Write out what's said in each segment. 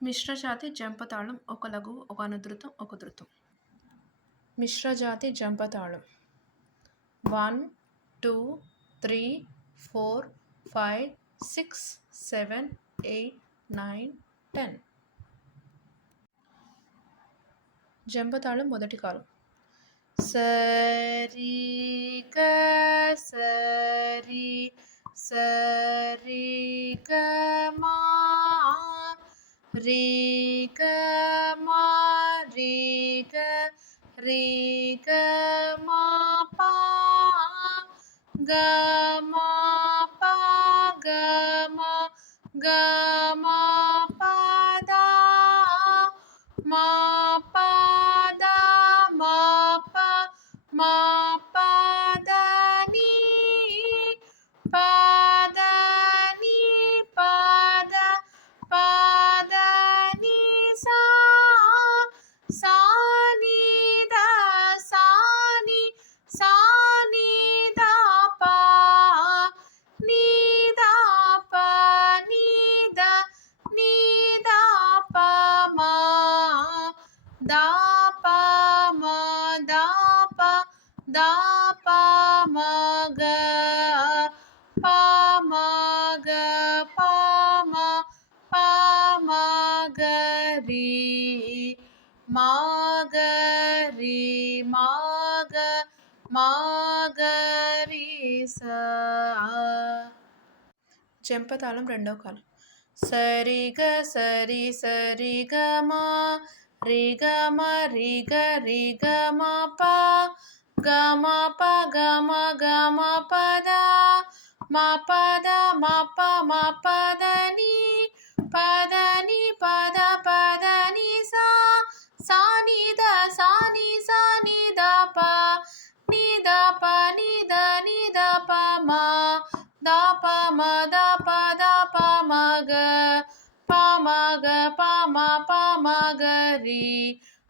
మిశ్రజాతి జంపతాళం ఒక లఘువు, ఒక అనుధృతం, ఒక ధృతం. మిశ్రజాతి జంపతాళం 1 2 3 4 5 6 7 8 9 10. జంపతాళం మొదటి కాలం సరి గ సరి సరి గ మా రి గ మా రి గ రి గ మా పా గ మా పా గ మా గ మా పా దా మా పా దా మా పా మా పా దా నీ పా దా నీ పా దా పా దా నీ సా సా నీ దా సా నీ సా నీ దా పా నీ దా పా నీ దా పా మా దా పా మా దా పా మా గ పా మా గ పా మా గ రి మా గ రి మా గ రి సా. జంపతాళం రెండవ కాలం సరి గ సరి సరి గ మా రి గ మా రి గ మా పా గ మా పా గ మా పా దా మా పా దా మా పా దా నీ పా దా నీ పా దా నీ సా సా నీ దా సా నీ దా పా నీ దా పా నీ దా పా మా దా పా మా దా పా మా గ పా మా గ పా మా గ రి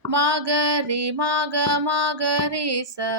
మా గ రి మా గ రి సా.